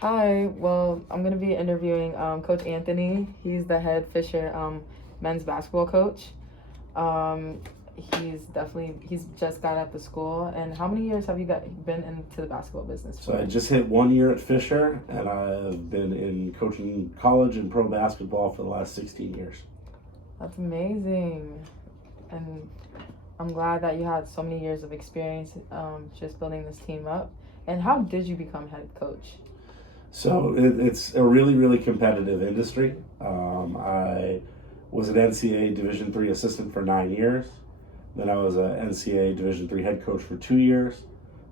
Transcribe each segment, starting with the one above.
Hi, well, I'm going to be interviewing Coach Anthony. He's the head Fisher men's basketball coach. Um, he's just got out the school. And how many years have you been into the basketball business So for? I just hit 1 year at Fisher, and I've been in coaching college and pro basketball for the last 16 years. That's amazing. And I'm glad that you had so many years of experience just building this team up. And how did you become head coach? So it's a really, really competitive industry. I was an NCAA Division III assistant for 9 years. Then I was an NCAA Division III head coach for 2 years.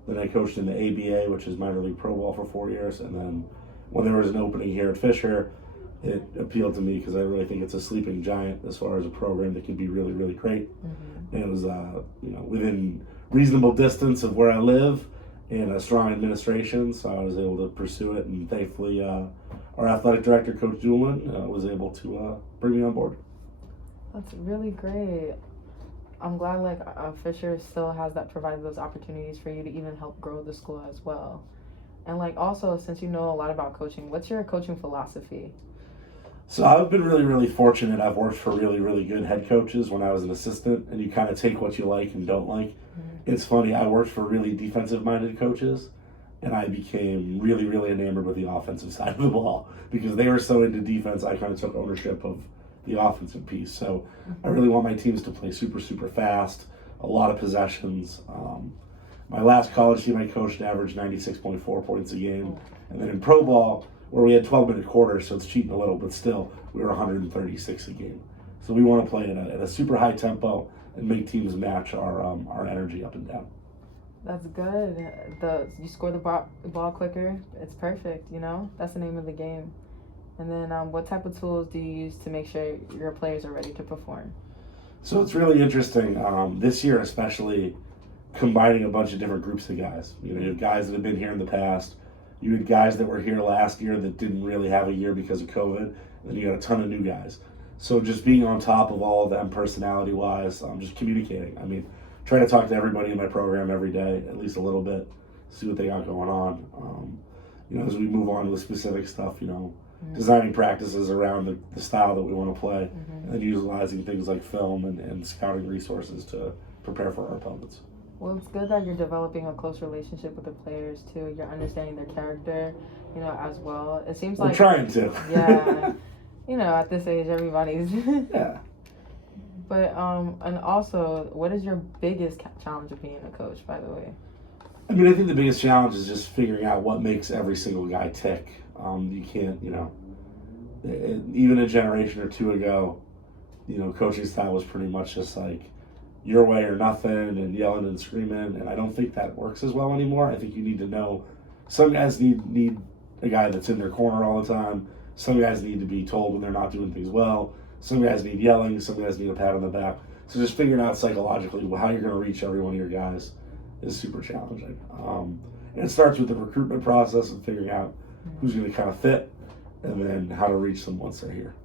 Then I coached in the ABA, which is minor league pro ball, for 4 years. And then when there was an opening here at Fisher, it appealed to me because I really think it's a sleeping giant as far as a program that can be really, really great. And it was, within reasonable distance of where I live and a strong administration, so I was able to pursue it. And thankfully, our athletic director, Coach Doolin, was able to bring me on board. That's really great. I'm glad Fisher still has that provided those opportunities for you to even help grow the school as well. And also, since you know a lot about coaching, what's your coaching philosophy? So I've been really, really fortunate. I've worked for really, really good head coaches when I was an assistant, and you kind of take what you like and don't like. It's funny, I worked for really defensive-minded coaches, and I became really, really enamored with the offensive side of the ball because they were so into defense. I kind of took ownership of the offensive piece. So I really want my teams to play super, super fast, a lot of possessions. My last college team I coached averaged 96.4 points a game, and then in pro ball, where we had 12-minute quarters, so it's cheating a little, but still, we were 136 a game. So we want to play at a super high tempo and make teams match our energy up and down. That's good. You score the ball quicker. It's perfect. That's the name of the game. And then, what type of tools do you use to make sure your players are ready to perform? So it's really interesting this year, especially combining a bunch of different groups of guys. You have guys that have been here in the past. You had guys that were here last year that didn't really have a year because of COVID. And then you got a ton of new guys. So just being on top of all of them personality-wise, just communicating. I mean, trying to talk to everybody in my program every day, at least a little bit, see what they got going on. As we move on with specific stuff, designing practices around the style that we want to play, and utilizing things like film and scouting resources to prepare for our opponents. Well, it's good that you're developing a close relationship with the players too. You're understanding their character, as well. It seems We're like trying to. Yeah, at this age, everybody's. Yeah. But and also, what is your biggest challenge of being a coach, by the way? I mean, I think the biggest challenge is just figuring out what makes every single guy tick. You can't, even a generation or two ago, coaching style was pretty much just like your way or nothing and yelling and screaming. And I don't think that works as well anymore. I think you need to know some guys need a guy that's in their corner all the time. Some guys need to be told when they're not doing things well. Some guys need yelling. Some guys need a pat on the back. So just figuring out psychologically how you're going to reach every one of your guys is super challenging. And it starts with the recruitment process and figuring out who's going to kind of fit and then how to reach them once they're here.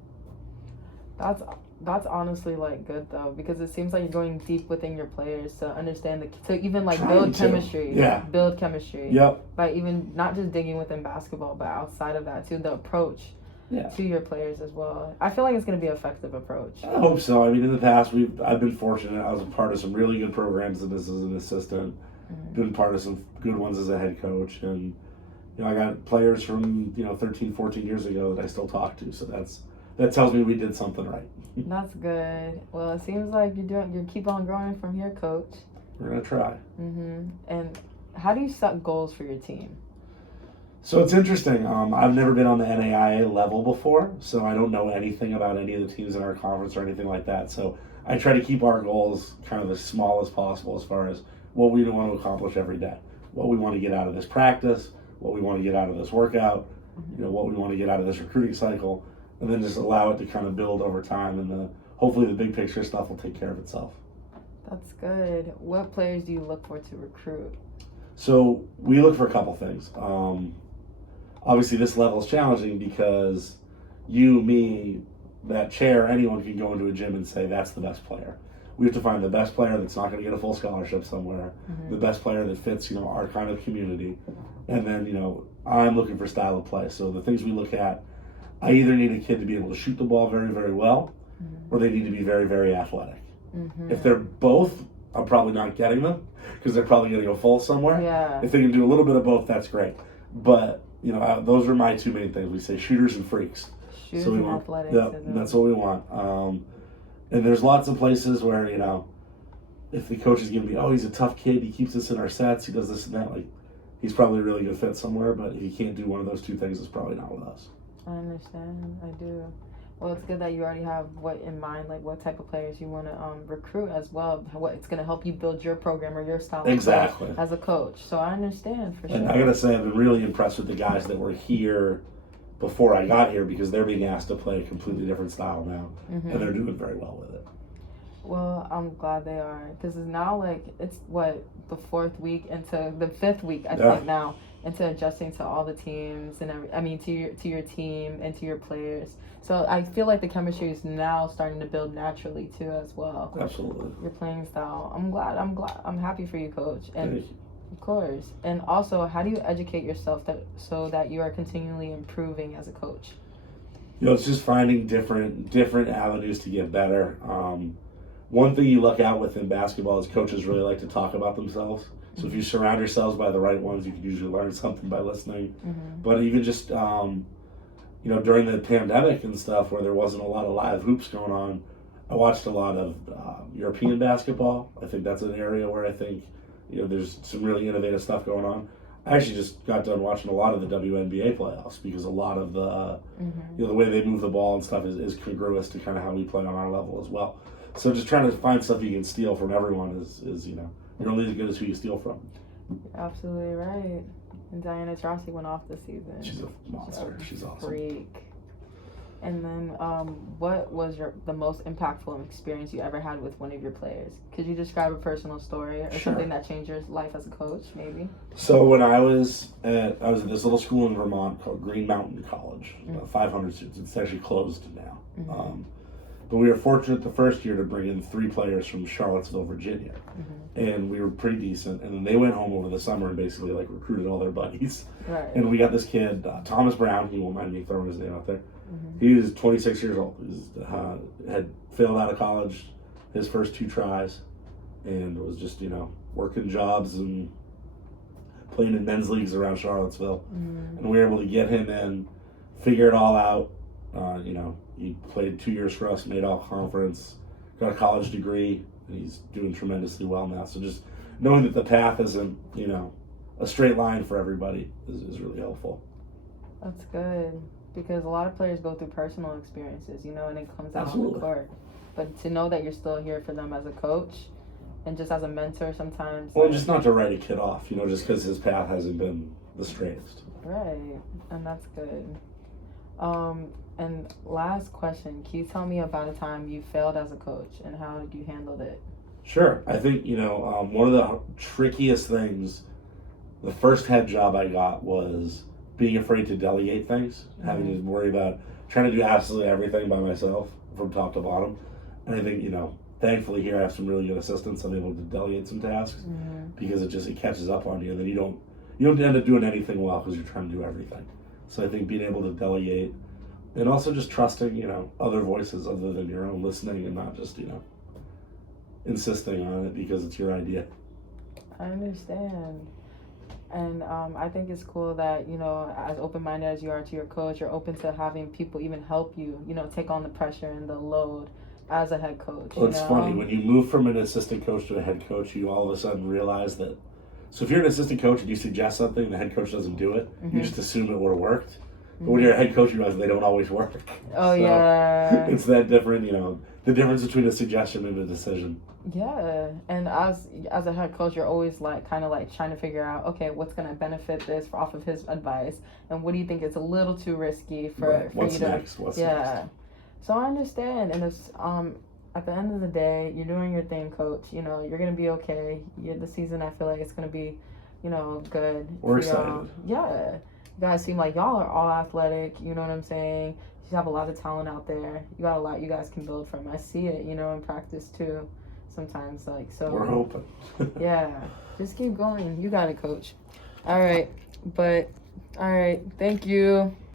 That's honestly good though, because it seems like you're going deep within your players to understand to even build chemistry. Yeah. Build chemistry. Yep. By even not just digging within basketball, but outside of that too, the approach to your players as well. I feel like it's going to be an effective approach. I hope so. I mean, in the past, I've been fortunate. I was a part of some really good programs as an assistant. Been part of some good ones as a head coach, and I got players from 13, 14 years ago that I still talk to. So that tells me we did something right. That's good. Well, it seems like you keep on growing from here, Coach. We're gonna try. And how do you set goals for your team? So it's interesting. I've never been on the NAIA level before, so I don't know anything about any of the teams in our conference or anything like that. So I try to keep our goals kind of as small as possible as far as what we want to accomplish every day, what we want to get out of this practice, what we want to get out of this workout, what we want to get out of this recruiting cycle, and then just allow it to kind of build over time, and hopefully the big picture stuff will take care of itself. That's good. What players do you look for to recruit? So we look for a couple things. Obviously, this level is challenging because you, me, that chair, anyone can go into a gym and say that's the best player. We have to find the best player that's not going to get a full scholarship somewhere, the best player that fits, our kind of community, and then, I'm looking for style of play. So the things we look at, I either need a kid to be able to shoot the ball very, very well, or they need to be very, very athletic. If they're both, I'm probably not getting them because they're probably going to go full somewhere. Yeah. If they can do a little bit of both, that's great. But, those are my two main things. We say shooters and freaks. Shooters So we and want, athletics. yeah, that's what we want. And there's lots of places where, if the coach is going to be, oh, he's a tough kid, he keeps us in our sets, he does this and that, like, he's probably a really good fit somewhere, but if he can't do one of those two things, it's probably not with us. I understand. I do. Well, it's good that you already have what in mind, like what type of players you want to recruit as well. What it's going to help you build your program or your style Exactly. of play as a coach. So I understand for sure. And I got to say, I've been really impressed with the guys that were here before I got here because they're being asked to play a completely different style now, and they're doing very well with it. Well, I'm glad they are because it's now like it's the 4th week into the 5th week I think now into adjusting to all the teams and to your team and to your players. So I feel like the chemistry is now starting to build naturally too as well. Absolutely. Your playing style. I'm happy for you, Coach. And Thank you. of course. And also, how do you educate yourself so that you are continually improving as a coach? It's just finding different avenues to get better. One thing you look out with in basketball is coaches really like to talk about themselves. So if you surround yourselves by the right ones, you can usually learn something by listening. But even just, during the pandemic and stuff where there wasn't a lot of live hoops going on, I watched a lot of European basketball. I think that's an area where I think, there's some really innovative stuff going on. I actually just got done watching a lot of the WNBA playoffs because a lot of the, the way they move the ball and stuff is congruous to kind of how we play on our level as well. So just trying to find stuff you can steal from everyone is you're only as good as who you steal from. You're absolutely right. And Diana Taurasi went off this season. She's a monster. She's awesome. Freak. And then, what was the most impactful experience you ever had with one of your players? Could you describe a personal story or something that changed your life as a coach, maybe? So when I was at this little school in Vermont called Green Mountain College, 500 students. It's actually closed now. But we were fortunate the first year to bring in 3 players from Charlottesville, Virginia. And we were pretty decent. And then they went home over the summer and basically recruited all their buddies. Right. And we got this kid, Thomas Brown, he won't mind me throwing his name out there. He was 26 years old. He had failed out of college his first 2 tries and was just, working jobs and playing in men's leagues around Charlottesville. And we were able to get him in, figure it all out. He played 2 years for us, made all conference, got a college degree, and he's doing tremendously well now. So just knowing that the path isn't, a straight line for everybody is really helpful. That's good because a lot of players go through personal experiences, and it comes out on the court. But to know that you're still here for them as a coach and just as a mentor sometimes. Well, just not to write a kid off, just because his path hasn't been the straightest. Right, and that's good. And last question, can you tell me about a time you failed as a coach and how you handled it? Sure. I think, one of the trickiest things, the first head job I got was being afraid to delegate things, having to worry about trying to do absolutely everything by myself from top to bottom. And I think, thankfully here I have some really good assistants. I'm able to delegate some tasks because it catches up on you and then you don't end up doing anything well because you're trying to do everything. So I think being able to delegate and also just trusting, other voices other than your own, listening and not just, insisting on it because it's your idea. I understand. And I think it's cool that, as open-minded as you are to your coach, you're open to having people even help you, take on the pressure and the load as a head coach. Well, it's funny. When you move from an assistant coach to a head coach, you all of a sudden realize that. So if you're an assistant coach and you suggest something and the head coach doesn't do it, you just assume it would have worked. But when you're a head coach, you realize they don't always work. Oh, so yeah. It's that different, the difference between a suggestion and a decision. Yeah, and as a head coach, you're always kind of trying to figure out, okay, what's going to benefit this off of his advice, and what do you think is a little too risky for What's you to... next? What's next? So I understand, and it's at the end of the day, you're doing your thing, coach. You're going to be okay. The season, I feel like it's going to be, good. We're excited. Yeah. You guys seem like y'all are all athletic, you know what I'm saying? You have a lot of talent out there. You got a lot you guys can build from. I see it, in practice too. Sometimes, so. We're hoping. Yeah. Just keep going. You got it, coach. All right. But All right. Thank you.